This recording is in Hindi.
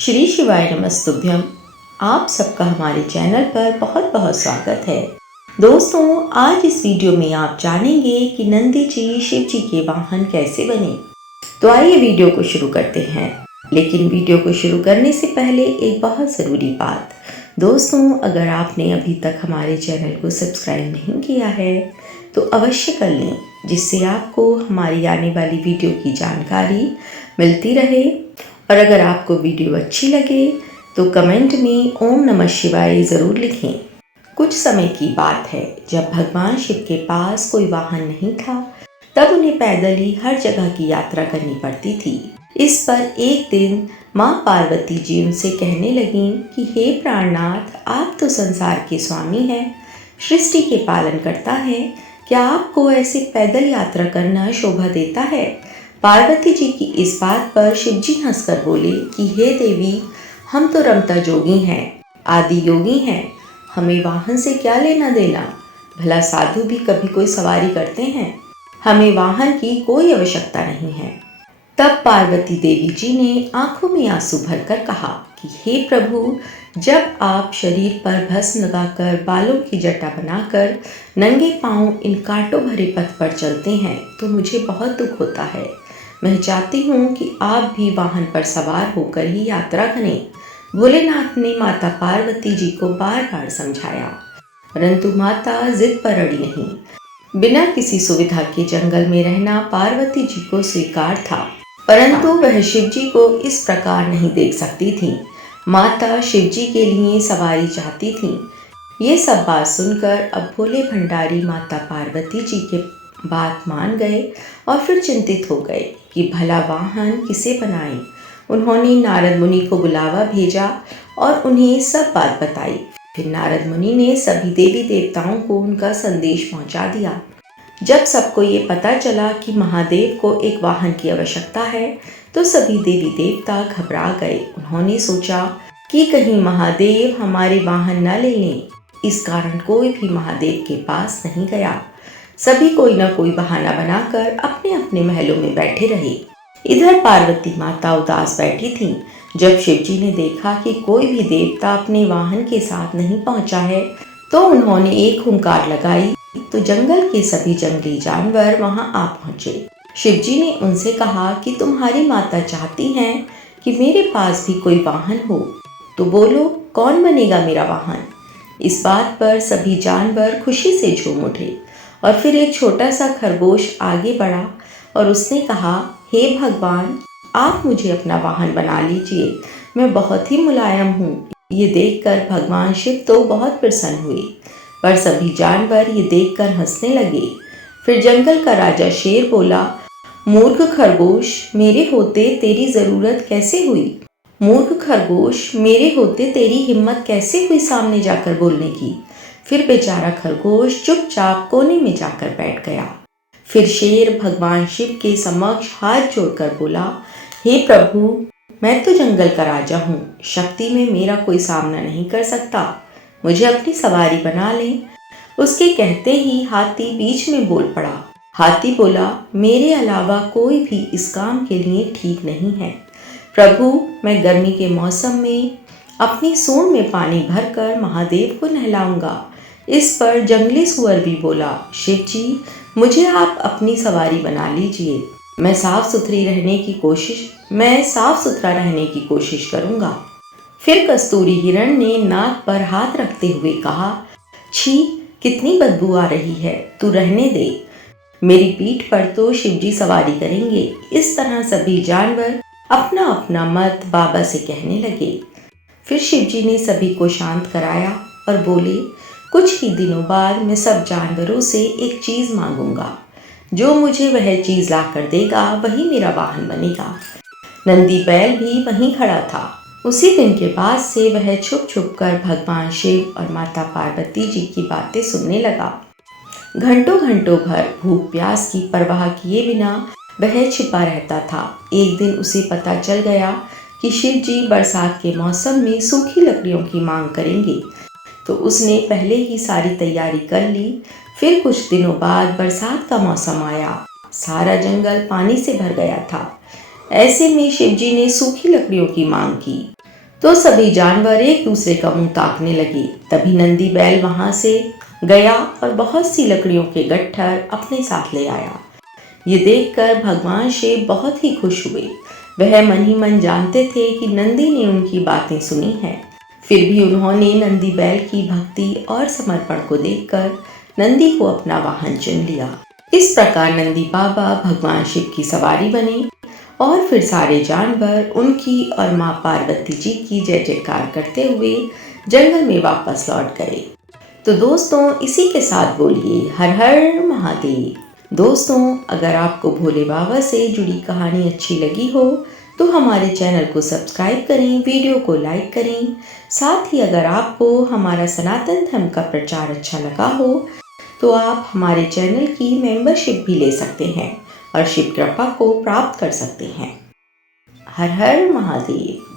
श्री शिवाय नमस्तुभ्यम। आप सबका हमारे चैनल पर बहुत बहुत स्वागत है। दोस्तों, आज इस वीडियो में आप जानेंगे कि नंदी जी शिव जी के वाहन कैसे बने। तो आइए वीडियो को शुरू करते हैं। लेकिन वीडियो को शुरू करने से पहले एक बहुत ज़रूरी बात। दोस्तों, अगर आपने अभी तक हमारे चैनल को सब्सक्राइब नहीं किया है तो अवश्य कर लें, जिससे आपको हमारी आने वाली वीडियो की जानकारी मिलती रहे। और अगर आपको वीडियो अच्छी लगे तो कमेंट में ओम नमः शिवाय ज़रूर लिखें। कुछ समय की बात है, जब भगवान शिव के पास कोई वाहन नहीं था, तब उन्हें पैदल ही हर जगह की यात्रा करनी पड़ती थी। इस पर एक दिन माँ पार्वती जी उनसे कहने लगीं कि हे प्राणनाथ, आप तो संसार के स्वामी हैं, सृष्टि के पालन करता है, क्या आपको ऐसे पैदल यात्रा करना शोभा देता है? पार्वती जी की इस बात पर शिव जी हंसकर बोले कि हे देवी, हम तो रमता जोगी हैं, आदि योगी हैं, हमें वाहन से क्या लेना देना? भला साधु भी कभी कोई सवारी करते हैं? हमें वाहन की कोई आवश्यकता नहीं है। तब पार्वती देवी जी ने आंखों में आंसू भरकर कहा कि हे प्रभु, जब आप शरीर पर भस्म लगाकर बालों की जटा बनाकर नंगे पांव इन कांटों भरे पथ पर चलते हैं तो मुझे बहुत दुख होता है। मैं चाहती हूँ कि आप भी वाहन पर सवार होकर ही यात्रा करें। भोलेनाथ ने माता पार्वती जी को बार बार समझाया, परंतु माता जिद पर अड़ी नहीं। बिना किसी सुविधा के जंगल में रहना पार्वती जी को स्वीकार था, परंतु वह शिव जी को इस प्रकार नहीं देख सकती थी। माता शिव जी के लिए सवारी चाहती थी। ये सब बात सुनकर अब भोले भंडारी माता पार्वती जी के बात मान गए और फिर चिंतित हो गए कि भला वाहन किसे बनाए। उन्होंने नारद मुनि को बुलावा भेजा और उन्हें सब बात बताई। फिर नारद मुनि ने सभी देवी देवताओं को उनका संदेश पहुंचा दिया। जब सबको ये पता चला कि महादेव को एक वाहन की आवश्यकता है, तो सभी देवी देवता घबरा गए। उन्होंने सोचा कि कहीं महादेव हमारे वाहन न ले लें। इस कारण कोई भी महादेव के पास नहीं गया। सभी कोई न कोई बहाना बनाकर अपने अपने महलों में बैठे रहे। इधर पार्वती माता उदास बैठी थीं। जब शिव जी ने देखा कि कोई भी देवता अपने वाहन के साथ नहीं पहुंचा है, तो उन्होंने एक हुंकार लगाई तो जंगल के सभी जंगली जानवर वहां आ पहुंचे। शिव जी ने उनसे कहा कि तुम्हारी माता चाहती हैं कि मेरे पास भी कोई वाहन हो, तो बोलो कौन बनेगा मेरा वाहन। इस बात पर सभी जानवर खुशी से झूम उठे और फिर एक छोटा सा खरगोश आगे बढ़ा और उसने कहा, हे भगवान, आप मुझे अपना वाहन बना लीजिए, मैं बहुत ही मुलायम हूँ। ये देखकर भगवान शिव तो बहुत प्रसन्न हुए, पर सभी जानवर ये देखकर हंसने लगे। फिर जंगल का राजा शेर बोला, मूर्ख खरगोश, मेरे होते तेरी जरूरत कैसे हुई? मूर्ख खरगोश, मेरे होते तेरी हिम्मत कैसे हुई सामने जाकर बोलने की? फिर बेचारा खरगोश चुपचाप कोने में जाकर बैठ गया। फिर शेर भगवान शिव के समक्ष हाथ जोड़कर बोला, हे प्रभु, मैं तो जंगल का राजा हूँ, शक्ति में मेरा कोई सामना नहीं कर सकता, मुझे अपनी सवारी बना लें। उसके कहते ही हाथी बीच में बोल पड़ा। हाथी बोला, मेरे अलावा कोई भी इस काम के लिए ठीक नहीं है। प्रभु, मैं गर्मी के मौसम में अपनी सूंड में पानी भरकर महादेव को नहलाऊंगा। इस पर जंगली सुअर भी बोला, शिव जी, मुझे आप अपनी सवारी बना लीजिए, मैं साफ सुथरा रहने की कोशिश करूंगा। फिर कस्तूरी हिरण ने नाक पर हाथ रखते हुए कहा, छी, कितनी बदबू आ रही है, तू रहने दे, मेरी पीठ पर तो शिवजी सवारी करेंगे। इस तरह सभी जानवर अपना अपना मत बाबा से कहने लगे। फिर शिवजी ने सभी को शांत कराया और बोले, कुछ ही दिनों बाद मैं सब जानवरों से एक चीज मांगूंगा, जो मुझे वह चीज लाकर देगा वही मेरा वाहन बनेगा। नंदी बैल भी वहीं खड़ा था। उसी दिन के बाद से वह छुप छुप कर भगवान शिव और माता पार्वती जी की बातें सुनने लगा। घंटों घंटों भर भूख प्यास की परवाह किए बिना वह छिपा रहता था। एक दिन उसे पता चल गया कि शिव जी बरसात के मौसम में सूखी लकड़ियों की मांग करेंगे, तो उसने पहले ही सारी तैयारी कर ली। फिर कुछ दिनों बाद बरसात का मौसम आया। सारा जंगल पानी से भर गया था। ऐसे में शिव जी ने सूखी लकड़ियों की मांग की। तो सभी जानवर एक दूसरे का मुंह ताकने लगे। तभी नंदी बैल वहां से गया और बहुत सी लकड़ियों के गट्ठर अपने साथ ले आया। ये देखकर भगवान शिव बहुत ही खुश हुए। वह मन ही मन जानते थे कि नंदी ने उनकी बातें सुनी हैं। फिर भी उन्होंने नंदी बैल की भक्ति और समर्पण को देखकर नंदी को अपना वाहन चुन लिया। इस प्रकार नंदी बाबा भगवान शिव की सवारी बने और फिर सारे जानवर उनकी और माँ पार्वती जी की जय जयकार करते हुए जंगल में वापस लौट गए। तो दोस्तों, इसी के साथ बोलिए हर हर महादेव। दोस्तों, अगर आपको भोले बाबा से जुड़ी कहानी अच्छी लगी हो तो हमारे चैनल को सब्सक्राइब करें, वीडियो को लाइक करें। साथ ही अगर आपको हमारा सनातन धर्म का प्रचार अच्छा लगा हो तो आप हमारे चैनल की मेंबरशिप भी ले सकते हैं और शिव कृपा को प्राप्त कर सकते हैं। हर हर महादेव।